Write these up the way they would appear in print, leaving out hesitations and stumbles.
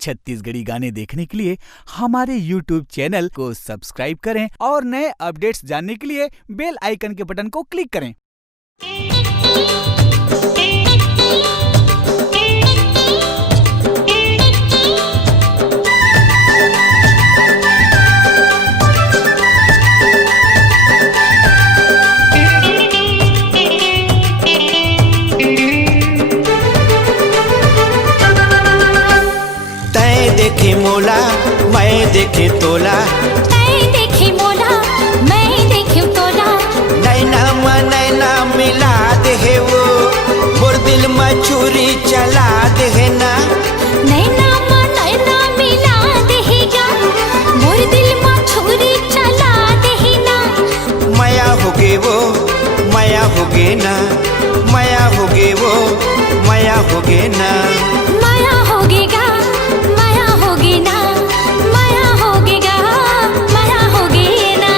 छत्तीसगढ़ी गाने देखने के लिए हमारे YouTube चैनल को सब्सक्राइब करें और नए अपडेट्स जानने के लिए बेल आइकन के बटन को क्लिक करें। देखे मोला मैं देखे तोला, तै देखे मोला मैं देखे तोला, नैना मिला दे वो मोर दिल में छुरी चला दे ना, नैना मिला देगा मोर दिल में छुरी चला देना। माया होगे वो माया होगे ना, माया होगे वो माया होगे ना, माया होगेगा माया होगी ना, माया होगेगा माया होगी ना।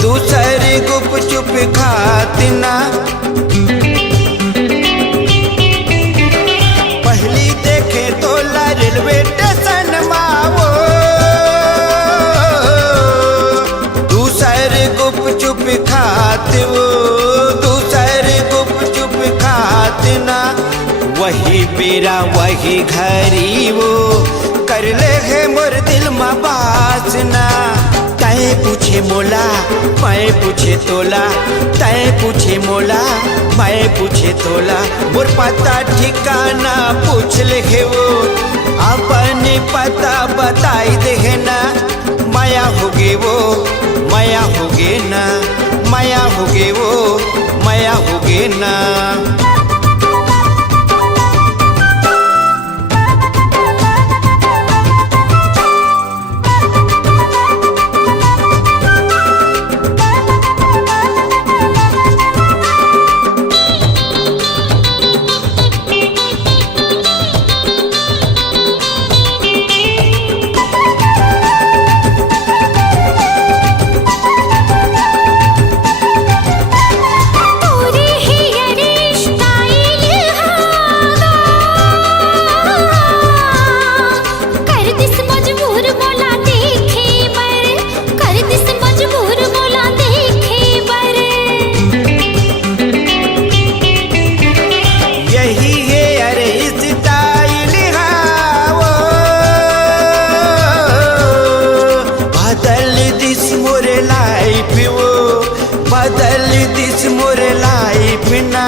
दूसरी गुप चुप खाती ना, पहली देखे तो रेलवे स्टेशन मावो, दूसरी गुप चुप खाती वो, दूसरी गुप चुप खाती ना, वही बेरा वही घरी वो कर ले है मोर दिल में बासना। तै पूछे मोला मैं पूछे तोला, तै पूछे मोला मैं पूछे तोला, मोर पता ठिकाना पूछ ले वो अपने पता बताई दे ना, माया होगे वो माया होगे ना, माया होगे वो माया होगे ना। बदल दिस मोर लाइफ ना,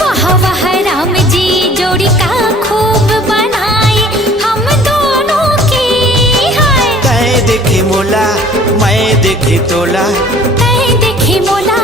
वाह वाह राम जी जोड़ी का खूब बनाए हम दोनों की है। तै देखे मोला मैं देखे तोला, तै देखे मोला